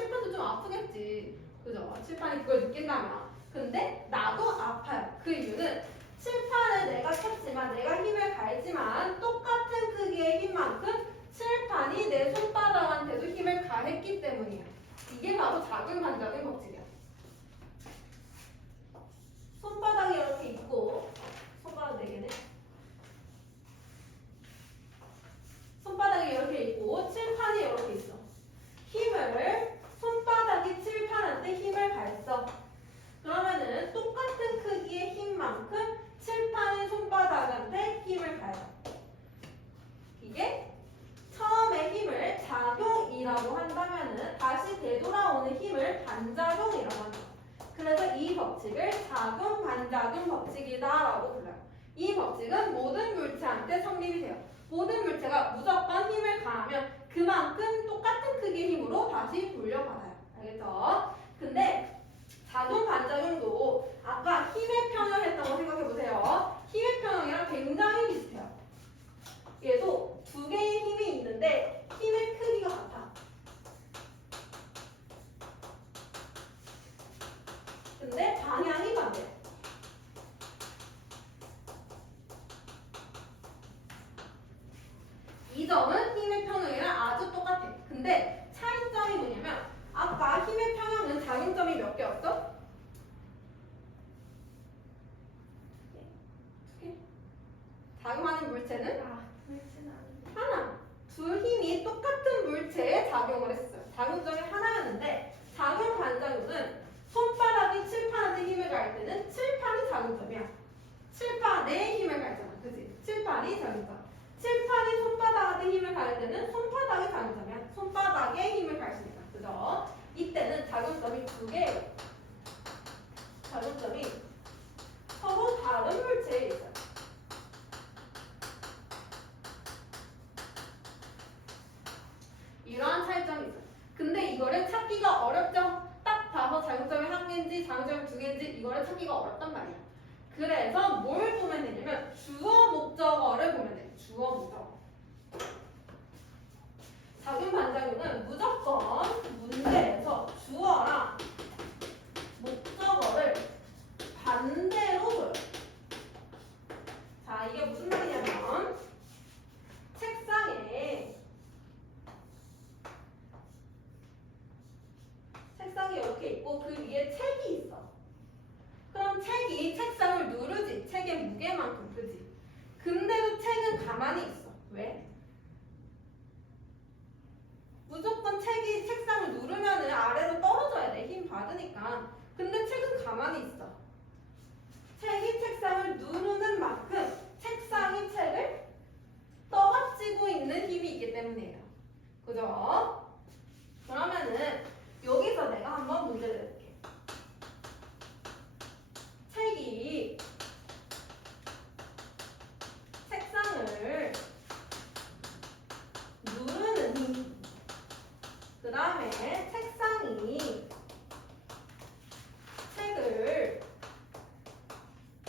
칠판도 좀 아프겠지. 그죠? 칠판이 그걸 느낀다면. 근데 나도 아파요. 그 이유는 칠판을 내가 쳤지만, 내가 힘을 가했지만 똑같은 크기의 힘만큼 칠판이 내 손바닥한테도 힘을 가했기 때문이에요. 이게 바로 작용 반작용 법칙이야. 손바닥이 이렇게 있고, 손바닥 4개네. 손바닥이 이렇게 있고 칠판이 이렇게 있어. 힘을 손바닥이 칠판한테 힘을 가했어. 그러면은 똑같은 크기의 힘만큼 칠판이 손바닥한테 힘을 가해요. 이게 처음에 힘을 작용이라고 한다면은 다시 되돌아오는 힘을 반작용이라고 한다. 그래서 이 법칙을 작용 반작용 법칙이다라고 불러요. 이 법칙은 모든 물체한테 성립이 돼요. 모든 물체가 무조건 힘을 가하면 그만큼 똑같은 크기의 힘으로 다시 돌려받아요. 알겠죠? 근데 작용 반작용도 아까 힘의 평형했던 거 생각해보세요. 힘의 평형이랑 굉장히 비슷해요. 얘도 두 개의 힘이 있는데 힘의 크기가 같아. 근데 방향이 반대야. 이 점은 힘의 평형이랑 아주 똑같아. 근데 차이점이 뭐냐면 아까 힘의 평형은 작용점이 몇 개였어? 두 개. 작용하는 물체는 하나. 두 힘이 똑같은 물체에 작용을 했어요. 작용점이 하나였는데 작용 반작용은 손바닥이 칠판한테 힘을 가할 때는 칠판이 작용점이야. 칠판에 힘을 가했잖아. 그치? 칠판이 작용점. 칠판이 손바닥한테 힘을 가할 때는 손바닥이 작용점이야. 손바닥에 힘을 가했으니까. 그죠? 이때는 작용점이 두 개예요. 작용점이 서로 다른 물체에 있어요. 이러한 차이점이 있어요. 근데 이거를 찾기가 어렵죠? 딱 봐서 작용점이 한 개인지 작용점이 두 개인지 이거를 찾기가 어렵단 말이야. 그래서 뭘 보면 되냐면 주어 목적어를 보면 돼. 주어 목적어. 작용 반작용은 무조건 문제에서 주어랑 목적어를 반대로 줘요. 자, 이게 무슨 말이냐면 책상이 이렇게 있고 그 위에 책이 있어. 그럼 책이 책상을 누르지. 책의 무게만큼. 그지? 근데도 책은 가만히 있어. 왜? 무조건 책이 책상을 누르면 아래로 떨어져야 돼. 힘 받으니까. 근데 책은 가만히 있어. 책이 책상을 누르는 만큼 책상이 책을 떠받치고 있는 힘이 있기 때문이에요. 그죠? 그러면은 여기서 내가 한번 문제를 낼게. 책이 책상을 누르는 힘, 그 다음에 책상이 책을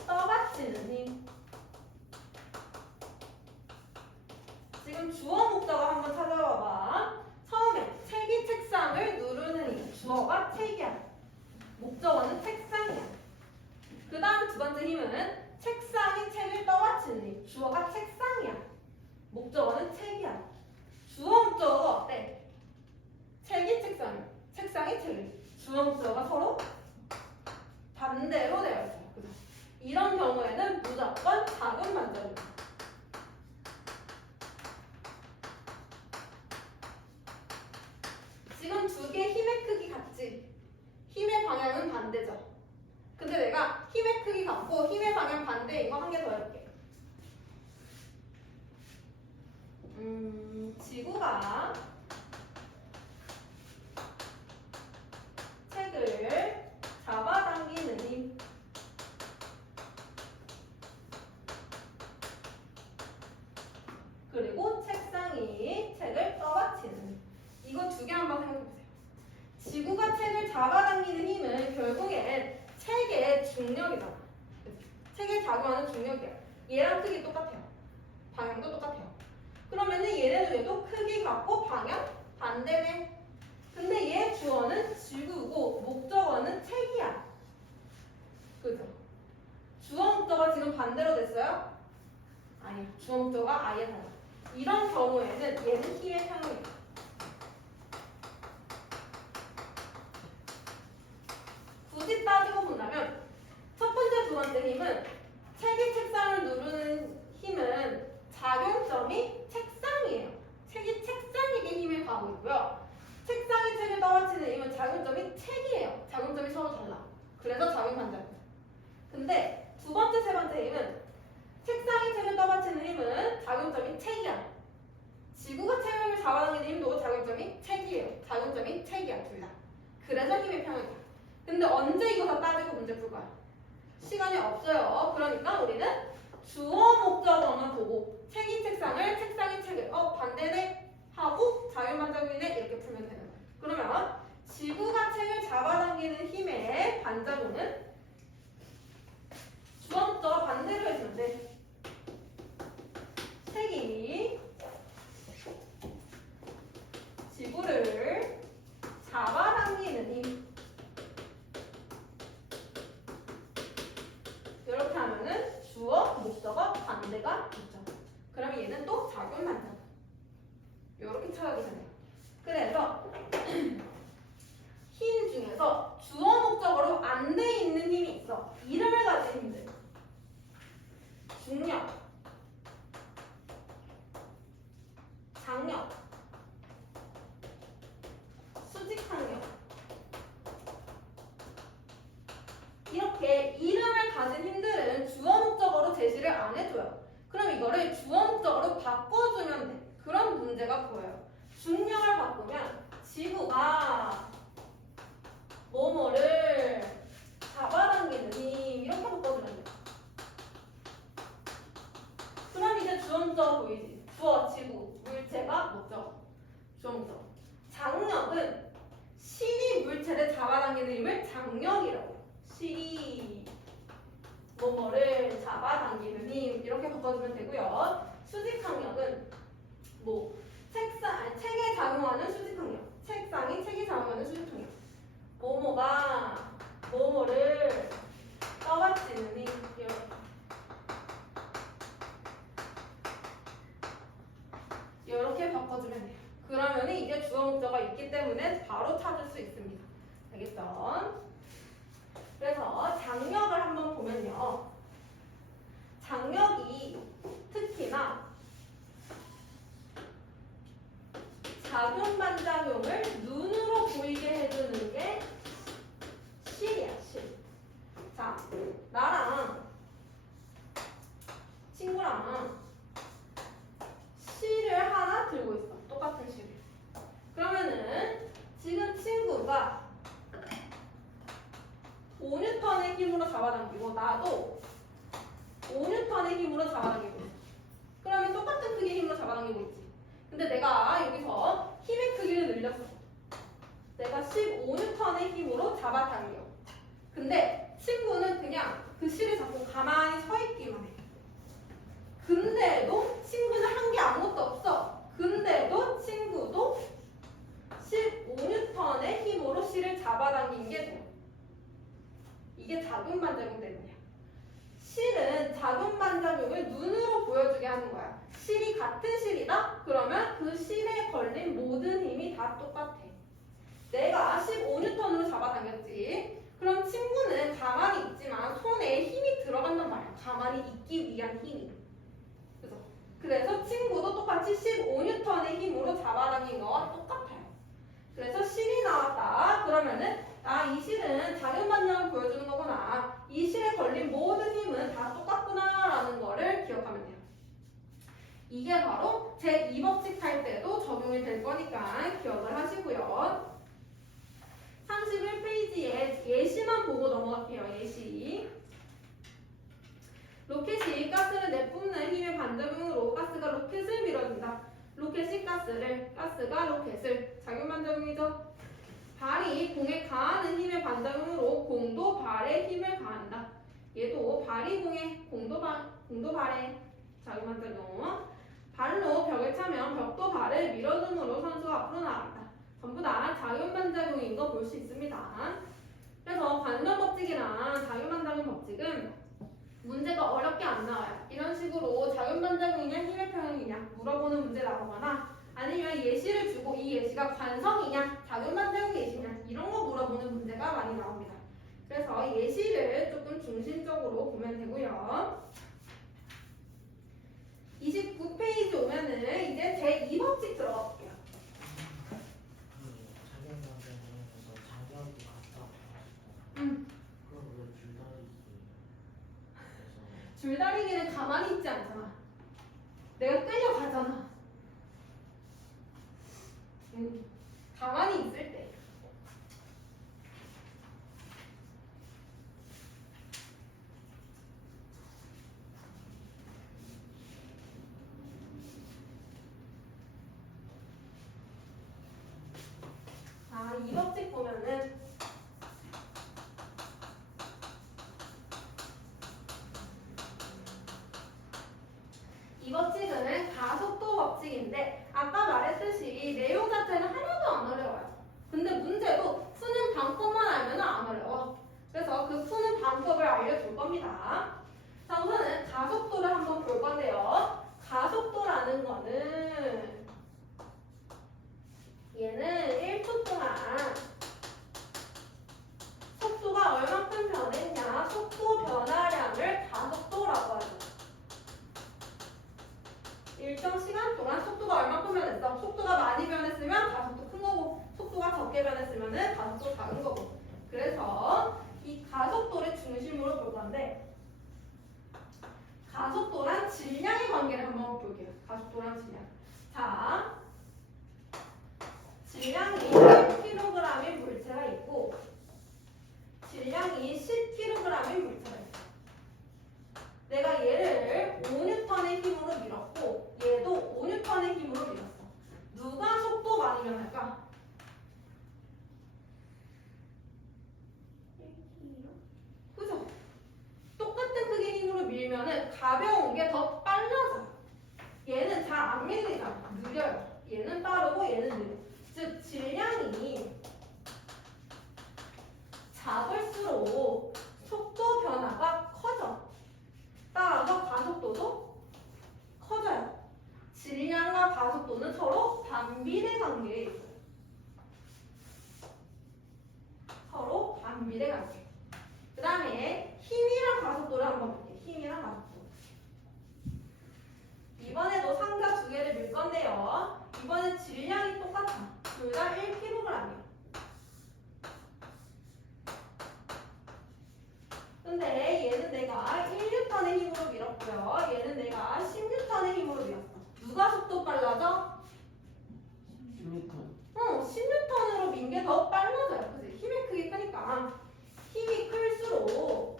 떠받치는 힘. 지금 주어 목적어 한번 찾아봐봐. 처음에 책이 책상을 누르는 힘. 주어가 책이야. 목적어는 책상이야. 그 다음 두 번째 힘은 책상이 책을 떠받치는 힘. 주어가 책상이야. 목적어는 책이야. 주어 목적어가 어때? 책이 책상이야. 책상이 책이야. 주어 목적어가 서로 반대로 되어 있어요. 그죠? 이런 경우에는 무조건 작용 반작용이야. 지금 두 개의 힘의 크기 같지? 힘의 방향은 반대죠. 근데 내가 힘의 크기 같고 힘의 방향 반대인 거 한 개 더 해볼게. 지구가 책을 잡아당기는 힘. 그리고 책상이 책을 떠받치는 힘. 이거 두 개 한번 생각해보세요. 지구가 책을 잡아당기는 힘은 결국엔 책의 중력이잖아. 책에 작용하는 중력이야. 얘랑 크기 똑같아요. 방향도 똑같아요. 그러면은 얘네도 얘도 크기 같고 방향 반대네. 근데 얘 주어는 지구고 목적어는 책이야. 그죠? 주어 목적어가 지금 반대로 됐어요? 아니, 주어 목적어가 아예 달라. 이런 경우에는 얘는 힘의 평형이야. 굳이 따지고 본다면 첫 번째, 두 번째 힘은 책이 책상을 누르는 힘은 작용점이 책상이에요. 책이 책상에게 힘을 가하고 있고요. 책상이 책을 떠받치는 힘은 작용점이 책이에요. 작용점이 서로 달라. 그래서 작용 반작용. 근데 두 번째, 세 번째 힘은 책상이 책을 떠받치는 힘은 작용점이 책이야. 지구가 책을 잡아당기는 힘도 작용점이 책이에요. 작용점이 책이야, 둘 다. 그래서 힘의 평형이야. 근데 언제 이거 다 따지고 문제 풀 거야? 시간이 없어요. 그러니까 우리는 주어 목적어만 보고 책이 책상을, 책상이 책을 반대네 하고 자율반작용이네 이렇게 풀면 되는 거예요. 그러면 지구가 책을 잡아당기는 힘의 반작용은 주어 목적어 반대로 해주면 돼. 책이 지구를 잡아당기는 힘. 이렇게 하면은 주어, 목적어, 반대가 있죠. 그러면 얘는 또 작용 반작용. 이렇게 찾아도 되네요. 그래서 힘 중에서 주어 목적어로 안 돼 있는 힘이 있어. 이름을 가진 힘들. 중력, 장력, 수직항력. 이렇게 이름을 가진 힘들은 주어 목적어로 제시를 안 해줘요. 그럼 이거를 주어 목적어로 바꿔주면 돼. 그런 문제가 보여요. 중력을 바꾸면 지구가 뭐뭐를 잡아당기는 힘 이렇게 바꿔주면 돼. 그럼 이제 주어 목적어 보이지? 주어, 지구, 물체가 목적어. 주어 목적어. 장력은 실이 물체를 잡아당기는 힘을 장력이라고. 실이 뭐뭐를 잡아당기는 힘 이렇게 바꿔주면 되고요. 수직항력은 뭐 책에 작용하는 수직항력. 책상이 책에 작용하는 수직항력. 뭐뭐가 뭐뭐를 떠받치는 힘 이렇게 바꿔주면 돼요. 그러면 이제 주어 목적어가 있기 때문에 바로 찾을 수 있습니다. 알겠죠? 그래서 장력을 한번 보면요. 장력이 특히나 작용 반작용을 눈으로 보이게 해주는 게 실이야, 실. 자, 나랑 친구랑 실을 하나 들고 있어. 똑같은 실을. 그러면은 지금 친구가 5N의 힘으로 잡아당기고 나도 5N의 힘으로 잡아당기고 있어. 그러면 똑같은 크기의 힘으로 잡아당기고 있지. 근데 내가 여기서 힘의 크기를 늘렸어. 내가 15N의 힘으로 잡아당겨. 근데 친구는 그냥 그 실을 잡고 가만히 서 있기만 해. 근데도 친구는 한 게 아무것도 없어. 근데도 친구도 15N의 힘으로 실을 잡아당긴 게 돼. 이게 작용 반작용 때문이야. 실은 작용 반작용을 눈으로 보여주게 하는 거야. 실이 같은 실이다? 그러면 그 실에 걸린 모든 힘이 다 똑같아. 내가 15N으로 잡아당겼지. 그럼 친구는 가만히 있지만 손에 힘이 들어간단 말이야. 가만히 있기 위한 힘이. 그래서 친구도 똑같이 15N의 힘으로 잡아당긴 거와 똑같아요. 그래서 실이 나왔다. 그러면은 이 실은 작용 반작용을 보여주는 거구나. 이 실에 걸린 모든 힘은 다 똑같구나라는 거를 기억하면 돼요. 이게 바로 제2법칙 할 때도 적용이 될 거니까 기억을 하시고요. 31페이지에 예시만 보고 넘어갈게요. 예시. 로켓이 가스를 내뿜는 힘의 반작용으로 가스가 로켓을 밀어준다. 로켓이 가스가 로켓을 작용 반작용이죠. 발이 공에 가하는 힘의 반작용으로 공도 발에 힘을 가한다. 얘도 발이 공에 공도 발에 작용 반작용. 발로 벽을 차면 벽도 발을 밀어줌으로 선수가 앞으로 나간다. 전부 다 자연반작용인 거 볼 수 있습니다. 그래서 관성법칙이랑 자연반작용 법칙은 문제가 어렵게 안 나와요. 이런 식으로 자연반작용이냐 힘의 평형이냐 물어보는 문제 나오거나 아니면 예시를 주고 이 예시가 관성이냐 자연반작용 예시냐 이런 거 물어보는 문제가 많이 나옵니다. 그래서 예시를 조금 중심적으로 보면 되고요. 29페이지 오면은 이제 제2법칙 들어가 볼게요. 자격반장에서 자격이 같다. 그럼 왜 줄다리기? 줄다리기는 가만히 있지 않잖아. 내가 끌려가잖아. 가만히 있을 때. 자, 이 법칙 보면은 이 법칙은 가속도 법칙인데 아까 말했듯이 내용 자체는 하나도 안 어려워요. 근데 문제도 푸는 방법만 알면 안 어려워. 그래서 그 푸는 방법을 알려줄 겁니다. 자, 우선은 가속도를 한번 볼 건데요. 가속도라는 거는 얘는 1초 동안 속도가 얼마큼 변했냐 속도 변화량을 가속도라고 하죠. 일정 시간 동안 속도가 얼마큼 변했어? 속도가 많이 변했으면 가속도 큰 거고 속도가 적게 변했으면 가속도 작은 거고. 그래서 이 가속도를 중심으로 볼 건데 가속도랑 질량의 관계를 한번 볼게요. 가속도랑 질량. 자, 질량이 1kg인 물체가 있고 질량이 10kg인 물체가 있어. 내가 얘를 5N의 힘으로 밀었고 얘도 5N의 힘으로 밀었어. 누가 속도 많이 변할까? 1kg? 그죠? 똑같은 크기의 힘으로 밀면은 가벼운 게 더 빨라져. 얘는 잘 안 밀리잖아. 느려요. 얘는 빠르고 얘는 느려. 즉 질량이 작을수록 속도 변화가 커져. 따라서 가속도도 커져요. 질량과 가속도는 서로 반비례 관계에 있어요. 서로 반비례 관계. 그 다음에 힘이랑 가속도를 한번 볼게요. 힘이랑 가속도. 이번에도 상자 두 개를 밀 건데요. 이번엔 질량이 똑같아. 둘 다 1kg이에요. 근데 얘는 내가 1N의 힘으로 밀었고요. 얘는 내가 10N의 힘으로 밀었어. 누가 속도 빨라져? 10m. 10N으로 민 게 더 빨라져요. 그치? 힘의 크기 크니까 힘이 클수록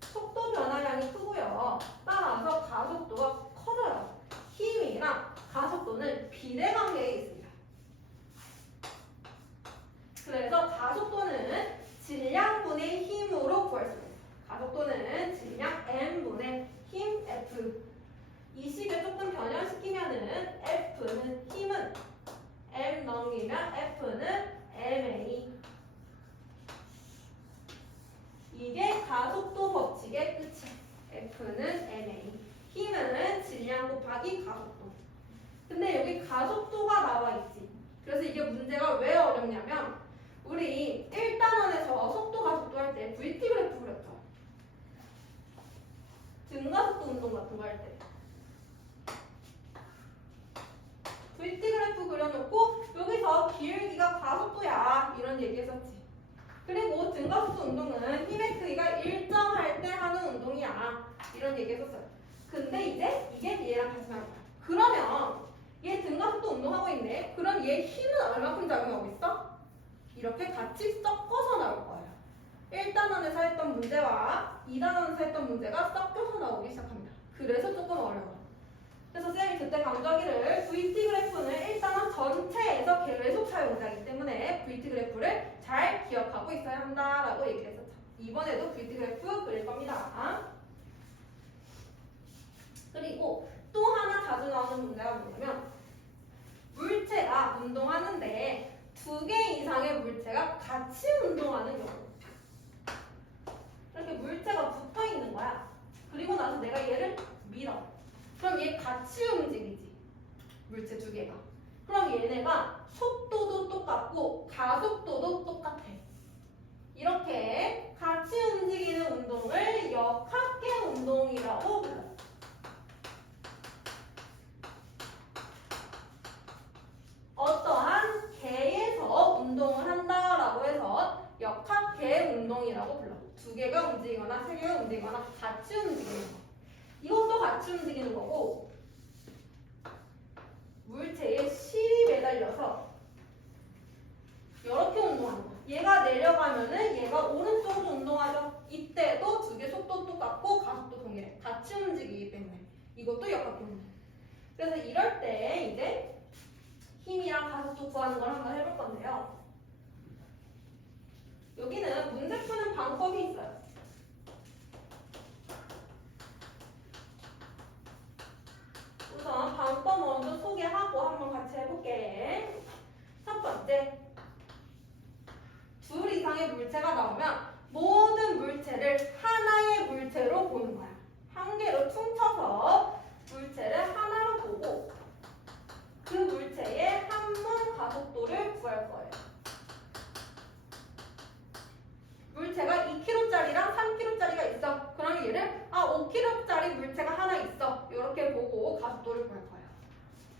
속도 변화량이 크고요. 따라서 가속도가 커져요. 힘이랑 가속도는 비례관계에 있습니다. 그래서 가속도는 질량분의 힘으로 구할 수 있어요. 가속도는 질량 m분의 힘 F. 이 식을 조금 변형시키면은 F는 힘은 m 넘기면 F는 ma. 이게 가속도 법칙의 끝이에요. F는 ma. 힘은 질량 곱하기 가속도. 근데 여기 가속도가 나와 있지. 그래서 이게 문제가 왜 어렵냐면 우리 1단원에서 속도 가속도 할 때 VT 그래프 그렸죠. 등가속도 운동 같은 거 할 때 VT 그래프 그려놓고 여기서 기울기가 가속도야 이런 얘기 했었지. 그리고 등가속도 운동은 힘의 크기가 일정할 때 하는 운동이야 이런 얘기 했었어요. 근데 이제 이게 얘랑 같이 나올 거야. 그러면 얘 등가속도 운동하고 있네. 그럼 얘 힘은 얼마큼 작용하고 있어? 이렇게 같이 섞어서 나올 거예요. 1단원에서 했던 문제와 2단원에서 했던 문제가 섞여서 나오기 시작합니다. 그래서 조금 어려워요. 그래서 쌤이 그때 강조하기를 VT 그래프는 1단원 전체에서 계속 사용자이기 때문에 VT 그래프를 잘 기억하고 있어야 한다라고 얘기했었죠. 이번에도 VT 그래프 그릴 겁니다. 그리고 또 하나 자주 나오는 문제가 뭐냐면 물체가 운동하는 물체 두 개가. 그럼 얘네가 속도도 똑같고 가속도도 똑같아. 이렇게 같이 움직이는 운동을 역학계 운동이라고 불러요. 어떠한 개에서 운동을 한다라고 해서 역학계 운동이라고 불러. 두 개가 움직이거나 세 개가 움직이거나 같이 움직이는 거. 이것도 같이 움직이는 거고, 물체에 실이 매달려서 이렇게 운동하는 거야. 얘가 내려가면은 얘가 오른쪽으로 운동하죠. 이때도 두 개 속도 똑같고 가속도 동일해. 같이 움직이기 때문에 이것도 역학계 운동. 그래서 이럴 때 이제 힘이랑 가속도 구하는 걸 한번 해볼 건데요. 여기는 문제 푸는 방법이 있어요. 우선 방법 먼저 소개하고 한번 같이 해볼게. 첫 번째, 둘 이상의 물체가 나오면 모든 물체를 하나의 물체로 보는 거야. 한 개로 퉁쳐서 물체를 하나로 보고 그 물체의 한몸 가속도를 구할 거예요. 물체가 2kg짜리랑 3kg짜리가 있어. 그럼 얘를 5kg짜리 물체가 하나 있어. 이렇게 보고 가속도를 구할 거예요.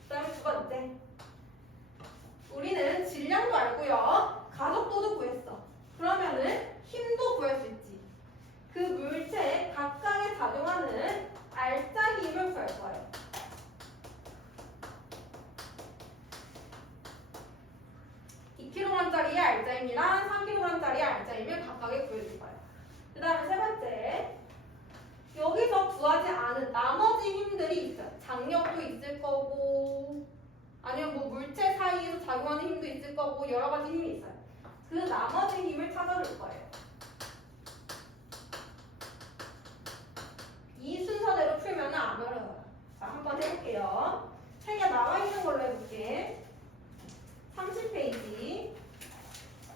그 다음에 두 번째, 우리는 질량도 알고요. 가속도도 구했어. 그러면은 힘도 구할 수 있지. 그 물체에 각각에 작용하는 알짜 힘을 구할 거예요. (2kg짜리의) 알짜힘이랑 (3kg짜리의) 알짜힘을 각각에 구해줄 거예요. 그 다음에 세 번째, 여기서 구하지 않은 나머지 힘들이 있어요. 장력도 있을 거고 아니면 뭐 물체 사이에서 작용하는 힘도 있을 거고 여러 가지 힘이 있어요. 그 나머지 힘을 찾아줄 거예요. 이 순서대로 풀면 안 어려워요. 자, 한번 해볼게요. 책에 나와 있는 걸로 해볼게. 30페이지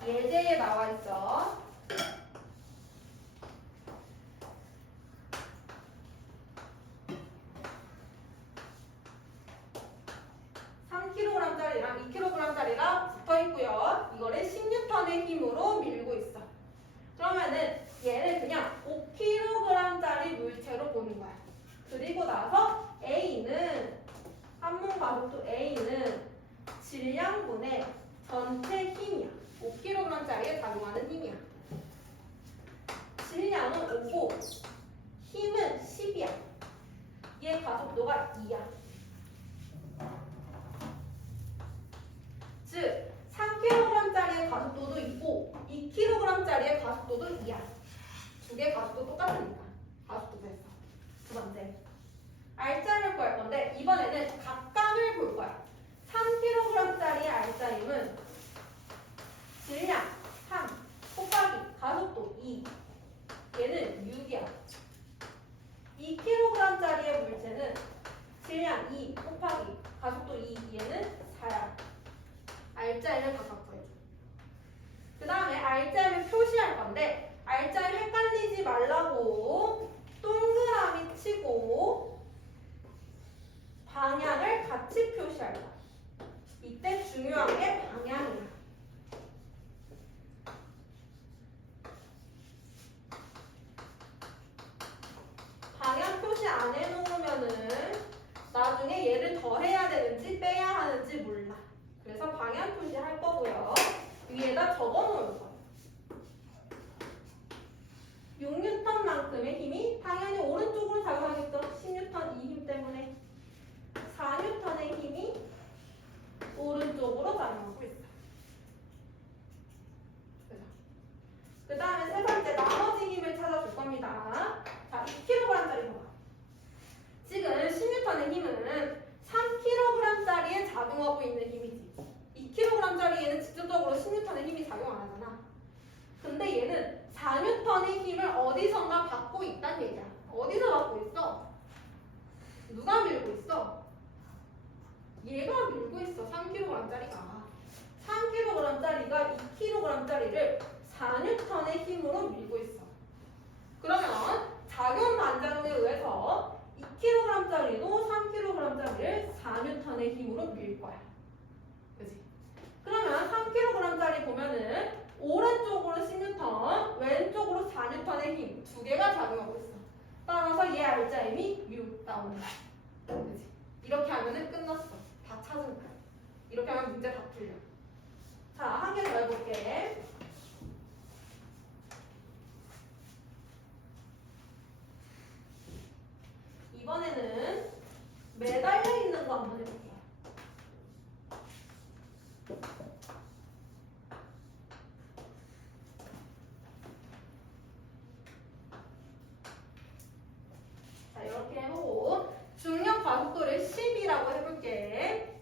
예제에 나와 있어. (3kg짜리랑) (2kg짜리가) 붙어 있고요. 이거를 10N의 힘으로 밀고 있어. 그러면은 얘를 그냥 5kg짜리 물체로 보는 거야. 그리고 나서 A는 한몸 가속도 A는 질량분의 전체 힘이야. 5kg짜리에 작용하는 힘이야. 질량은 5고 힘은 10이야. 얘 가속도가 2야. 즉 3kg짜리의 가속도도 있고 2kg짜리의 가속도도 2야. 두 개 가속도 똑같으니까 가속도 됐어. 두 번째, 알짜힘을 구할 건데 이번에는 각각을 볼 거야. 3kg짜리 알짜힘은 질량 3 곱하기 가속도 2, 얘는 6이야. 2kg짜리의 물체는 질량 2 곱하기 가속도 2, 얘는 4야. 알짜힘을 각각 구해줘. 그 다음에 알짜힘을 표시할 건데 알짜힘 헷갈리지 말라고 동그라미 치고 방향을 같이 표시할 거야. 이때 중요한 게 방향이야. 방향 표시 안 해놓으면은 나중에 얘를 더해야 되는지 빼야 하는지 몰라. 그래서 방향 표시할 거고요. 위에다 적어놓을 거예요. 6N만큼의 힘이 당연히 오른쪽으로 작용하겠죠. 10N 이 힘 때문에 4N의 힘이 오른쪽으로 작용하고 있어. 그 다음에 세 번째, 나머지 힘을 찾아줄 겁니다. 자, 2kg짜리 봐봐. 지금 10N의 힘은 3kg짜리에 작용하고 있는 힘이지. 2kg짜리에는 직접적으로 10N의 힘이 작용 안 하잖아. 근데 얘는 4N의 힘을 어디선가 받고 있다는 얘기야. 어디서 받고 있어? 누가 밀고 있어? 얘가 밀고 있어. 3kg짜리가. 3kg짜리가 2kg짜리를 4N의 힘으로 밀고 있어. 그러면 작용 반작용에 의해서 2kg짜리도 3kg짜리를 4N의 힘으로 오른쪽으로 밀 거야. 그지? 그러면 3kg짜리 보면은 오른쪽으로 10N, 왼쪽으로 4N의 힘 두 개가 작용하고 있어. 따라서 얘 알짜 힘이 6 나온다. 그지? 이렇게 하면은 끝났어. 다 찾은 거야. 이렇게 하면 문제 다 풀려. 자, 한 개 더 해볼게. 이번에는 매달려 있는 거 한번 해볼게요. 자, 이렇게 해보고 중력 가속도를 10이라고 해볼게.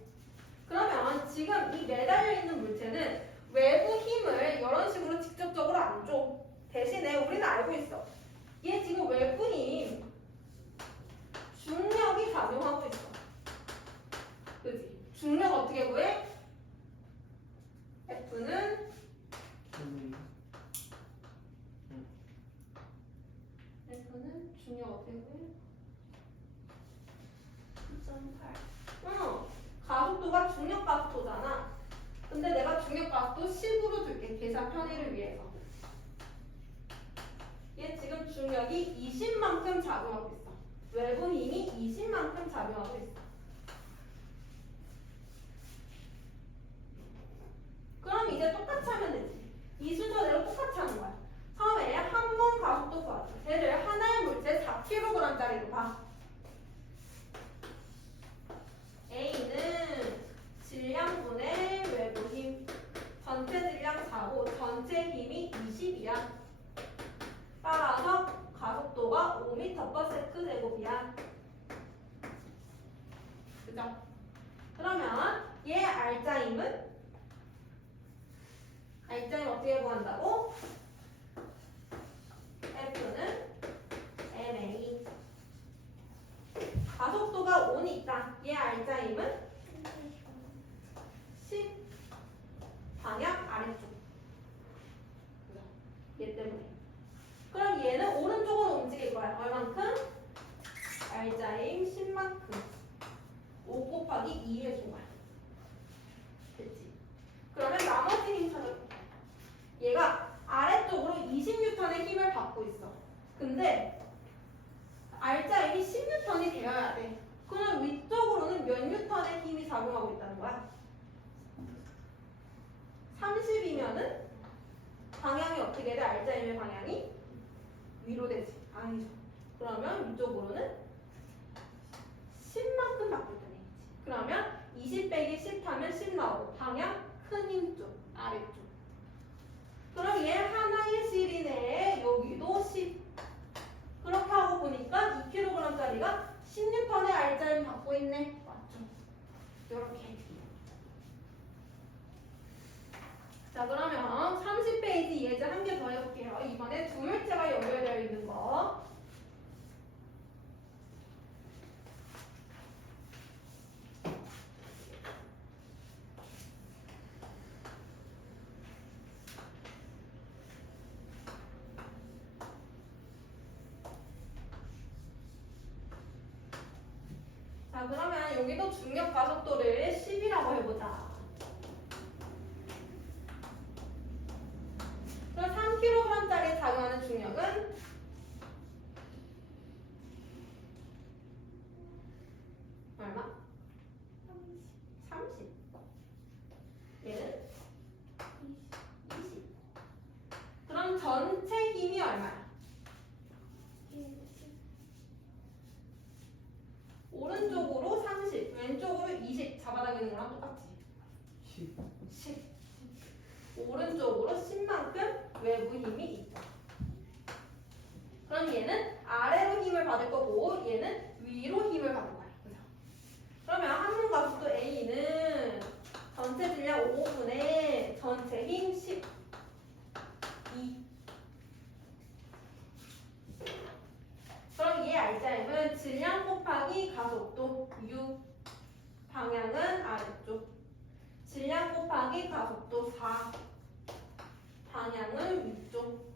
그러면 지금 이 매달려 있는 물체는 외부 힘을 이런 식으로 직접적으로 안 줘. 대신에 우리는 알고 있어. 얘 지금 외부 힘 중력이 작용하고 있어. 그지? 중력 어떻게 구해? F는 중력 어떻게 구해? 2.8. 가속도가 중력 가속도잖아. 근데 내가 중력 가속도 10으로 줄게. 계산 편의를 위해서. 얘 지금 중력이 20만큼 작용하고 있어. 외부 힘이 20만큼 작용하고 있어. 그럼 이제 똑같이 하면 되지. 이 순서대로 똑같이 하는 거야. 처음에 항공 가속도 구하자. 얘를 하나의 물체 4kg짜리로 봐. A는 질량분의 외부 힘. 전체 질량 4고 전체 힘이 20이야. 따라서 가속도가 5m/s 제곱이야. 그죠? 그러면 얘 알짜힘은 어떻게 구한다고? F는 ma. 가속도가 5니까 얘 알짜힘은 10 방향 아래쪽. 그죠? 얘 때문에. 그럼 얘는 오른쪽으로 움직일 거야. 얼만큼? 알짜힘 10만큼. 5 곱하기 2 해준 거야. 됐지? 그러면 나머지 힘 찾아볼게. 얘가 아래쪽으로 20N의 힘을 받고 있어. 근데 알짜힘이 10N이 되어야 돼. 그럼 위쪽으로는 몇 N의 힘이 작용하고 있다는 거야? 30이면은 방향이 어떻게 돼? 알짜힘의 방향이? 위로 되지. 아니죠. 그러면 위쪽으로는 10만큼 받고 있다는 얘기지. 그러면 20 빼기 10 하면 10 나오고 방향 큰 힘 쪽, 아래쪽. 그럼 얘 하나의 실이네. 여기도 10. 그렇게 하고 보니까 2kg짜리가 16ton의 알짜힘 받고 있네. 맞죠? 이렇게. 자, 그러면 30페이지 예제 한 개 더 해볼게요. 이번에 두 물체가 연결되어 있는 거. 자, 그러면 여기도 중력 가속도를 10이라고 해보자. 그럼 3kg짜리 작용하는 중력은 얼마? 30. 얘는 20. 그럼 전체 힘이 얼마야? 오른쪽으로 30, 왼쪽으로 20 잡아당기는 거랑 똑같지? 10. 오른쪽으로 10만큼 외부 힘이 있다. 그럼 얘는 아래로 힘을 받을 거고 얘는 위로 힘을 받을 거야. 그죠? 그러면 항공 가속도 A는 전체 질량 5분의 전체 힘 10. 2. 그럼 얘 알짜힘은 질량 곱하기 가속도 6. 방향은 아래쪽. 질량 곱하기 가속도 4. 방향은 위쪽.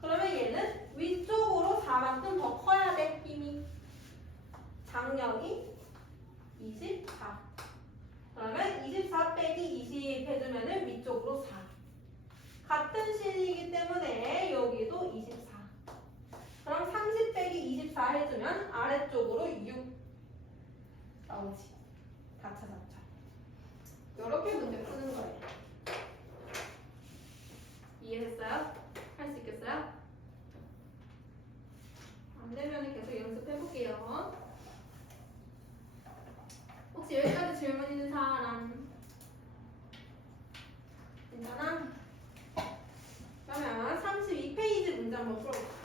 그러면 얘는 위쪽으로 4만큼 더 커야 돼. 힘이. 장력이 20 4 해주면 아래쪽으로 6 나오지. 다 찾았죠. 이렇게 문제 푸는 거예요. 이해했어요? 할 수 있겠어요? 안 되면 계속 연습해볼게요. 혹시 여기까지 질문 있는 사람? 괜찮아? 그러면 32페이지 문제 한번 풀어볼게요.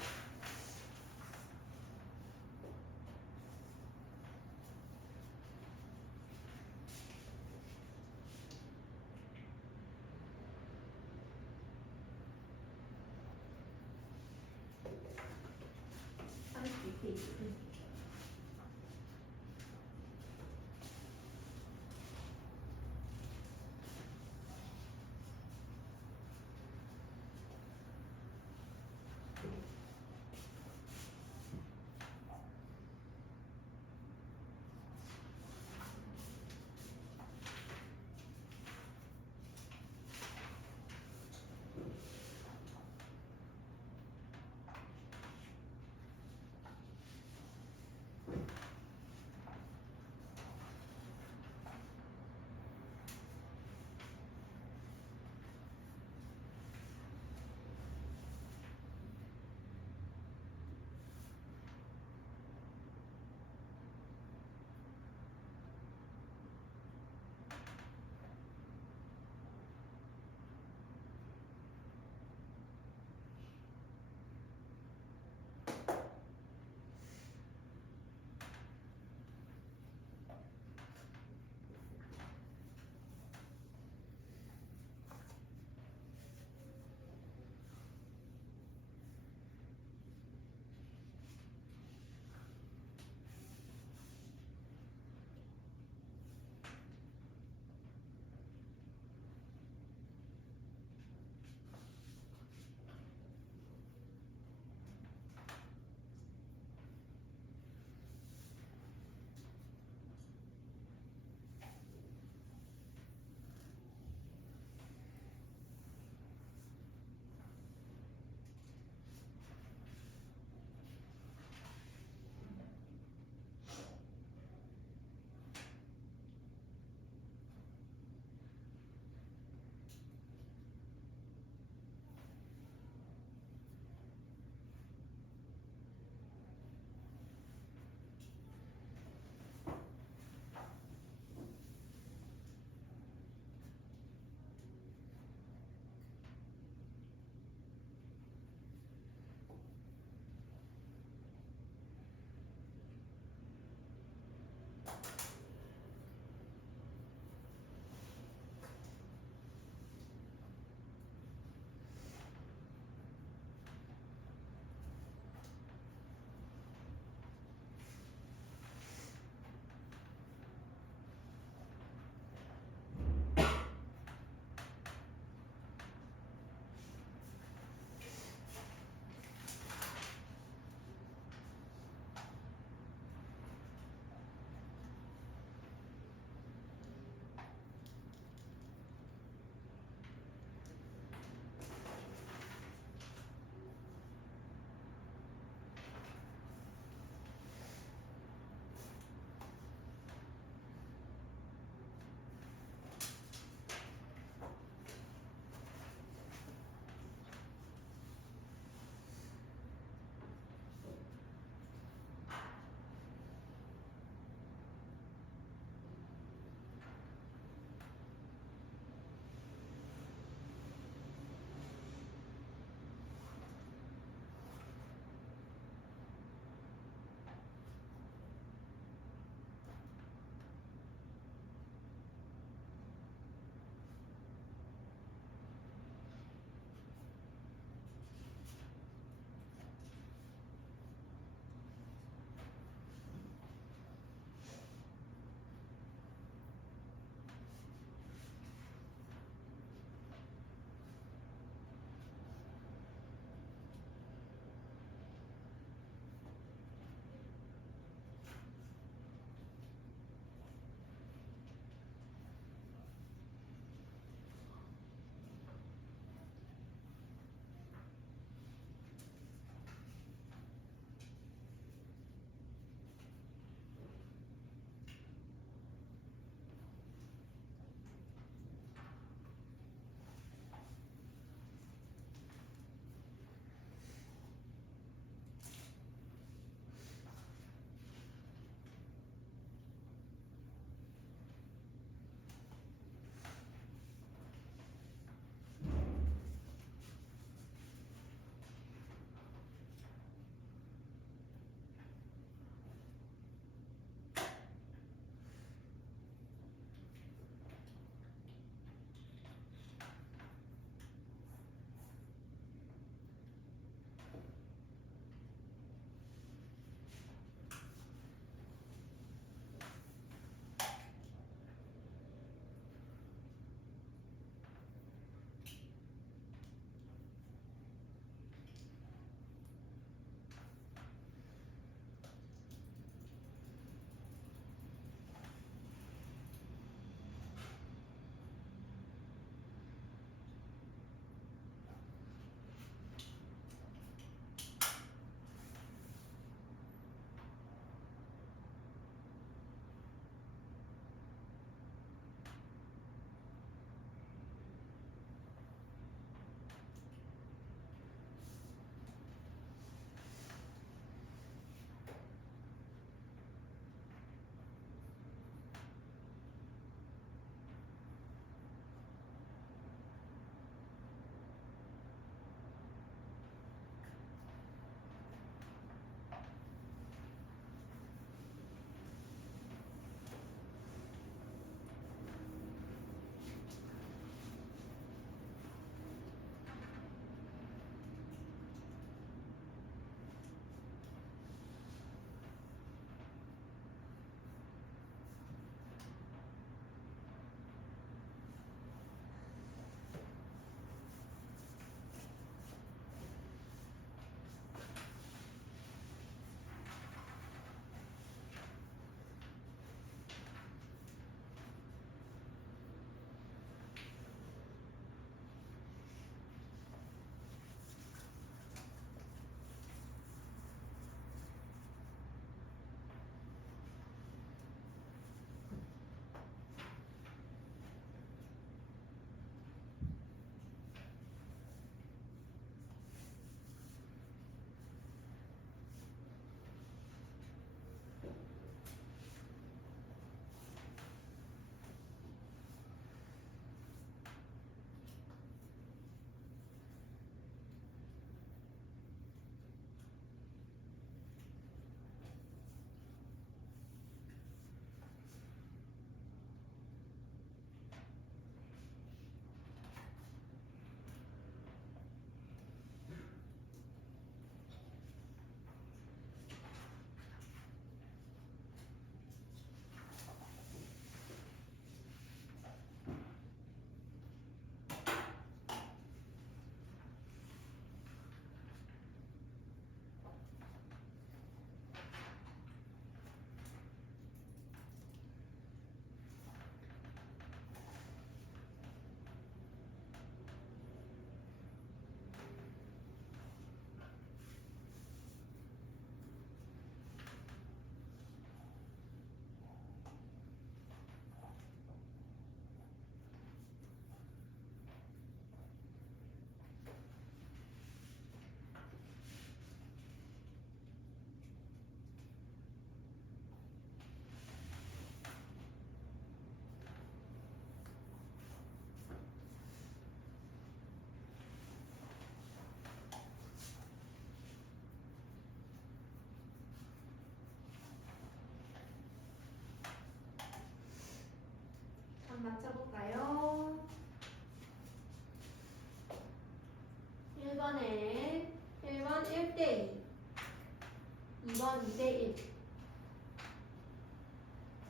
2번 2대1.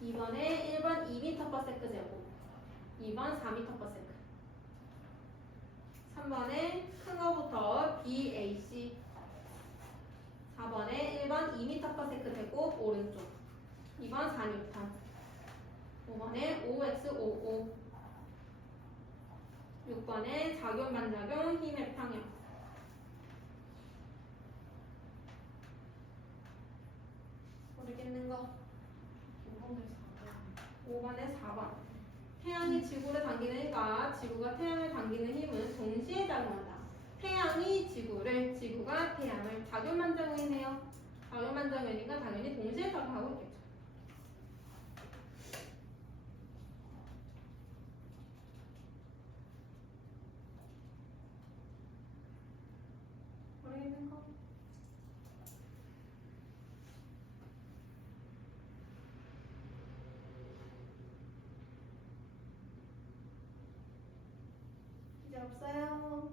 2번에 1번 2m/s 제곱. 2번 4m/s. 3번에 큰 거부터 BAC. 4번에 1번 2m/s 제곱 오른쪽. 2번 4N. 5번에 OX55. 6번에 작용 반작용 힘의 평형. 모르겠는 거. 5번에 4번. 태양이 지구를 당기니까 지구가 태양을 당기는 힘은 동시에 작용한다. 태양이 지구를, 지구가 태양을. 작용 반작용이네요. 작용 반작용이니까 당연히 동시에 작용하고 있겠죠. 모르겠는 거. 이제 없어요.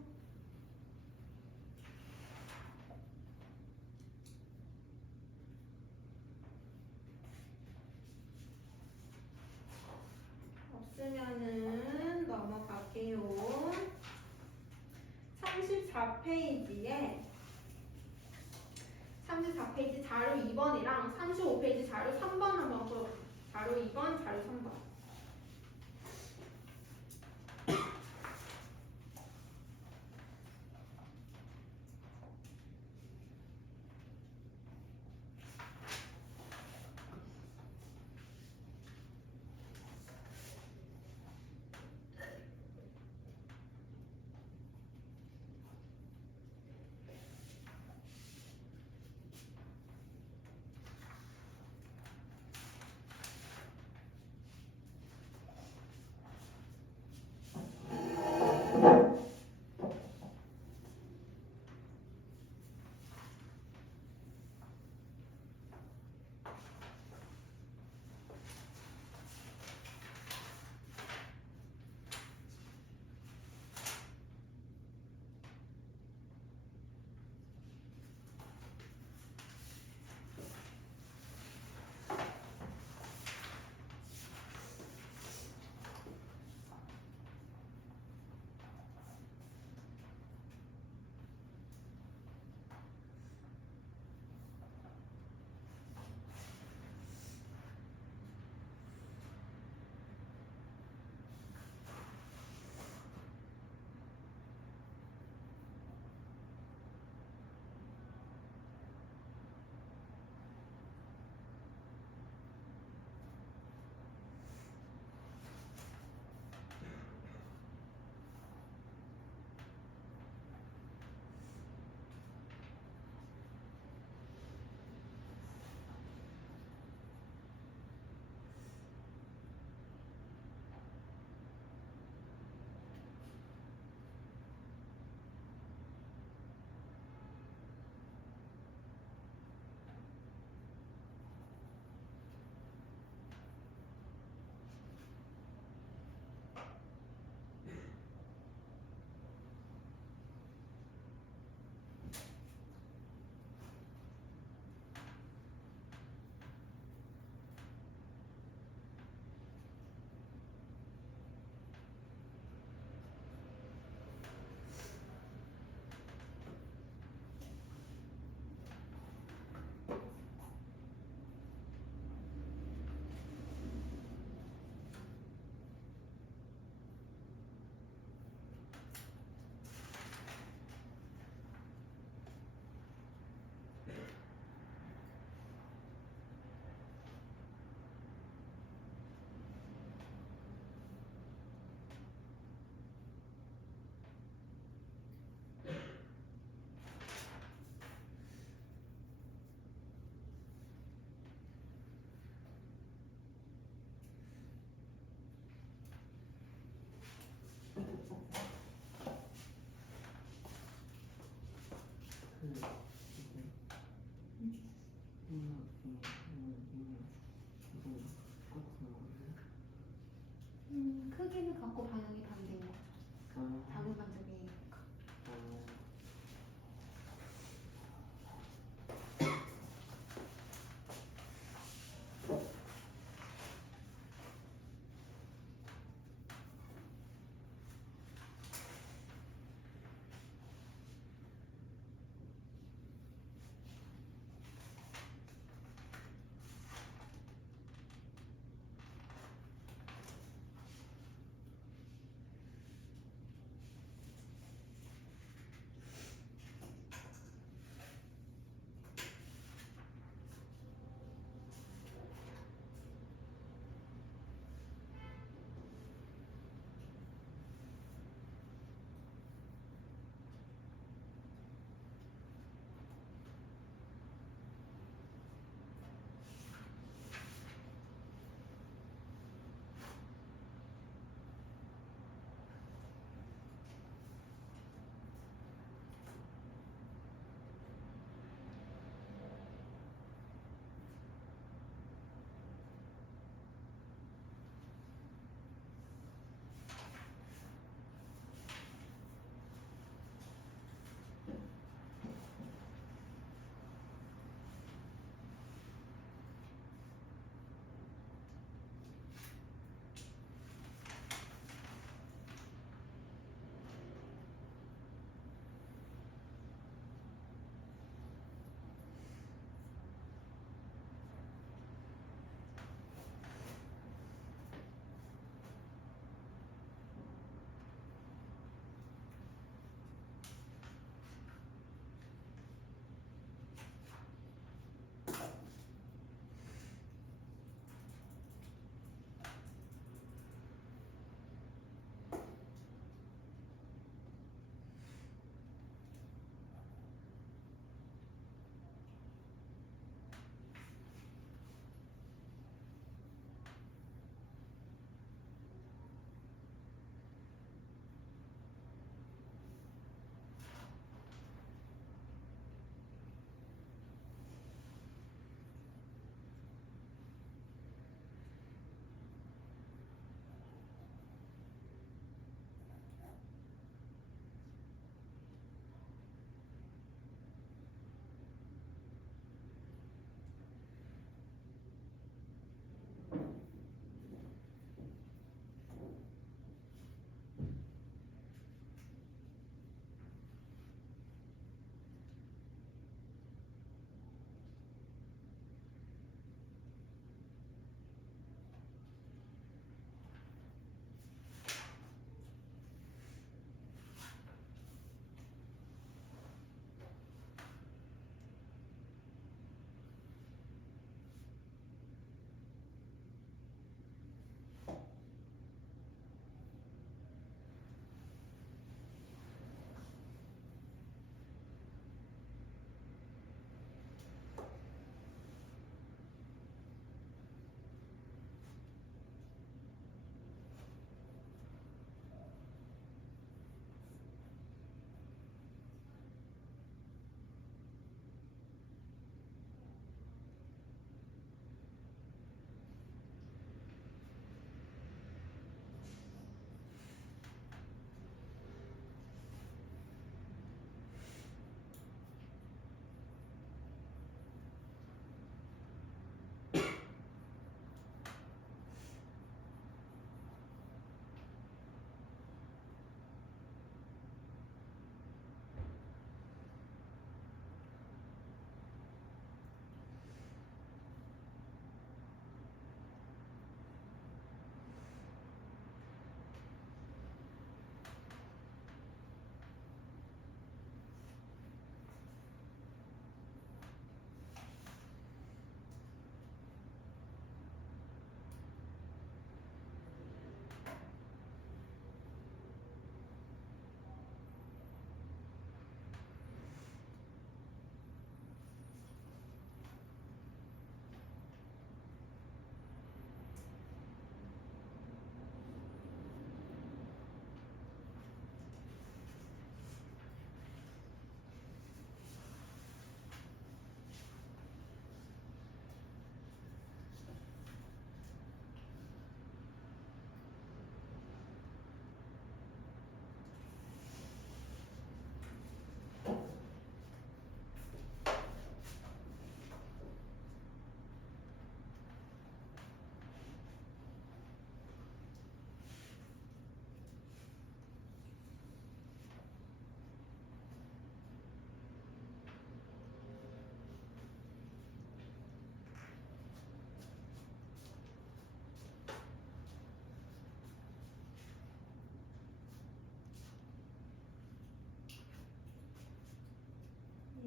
없으면은 넘어갈게요. 34페이지에 34페이지 자료 2번이랑 35페이지 자료 3번 한번 풀어볼게요. 자료 2번, 자료 3번. 크기는 같고 방향이 반대인 거죠. 작용 반작용이니까.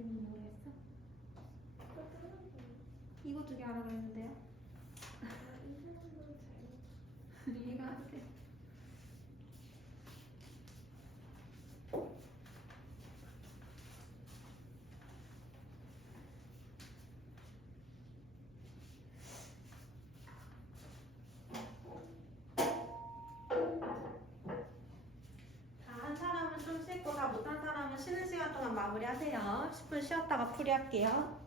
선생님 뭐라 했어? 이거 두 개 하라 그랬는데요? 이해가 안 돼. 자, 한 사람은 좀 쉬고 다 못한 사람은 쉬는 시간 동안 마무리하세요. 10분 쉬었다가 풀이할게요.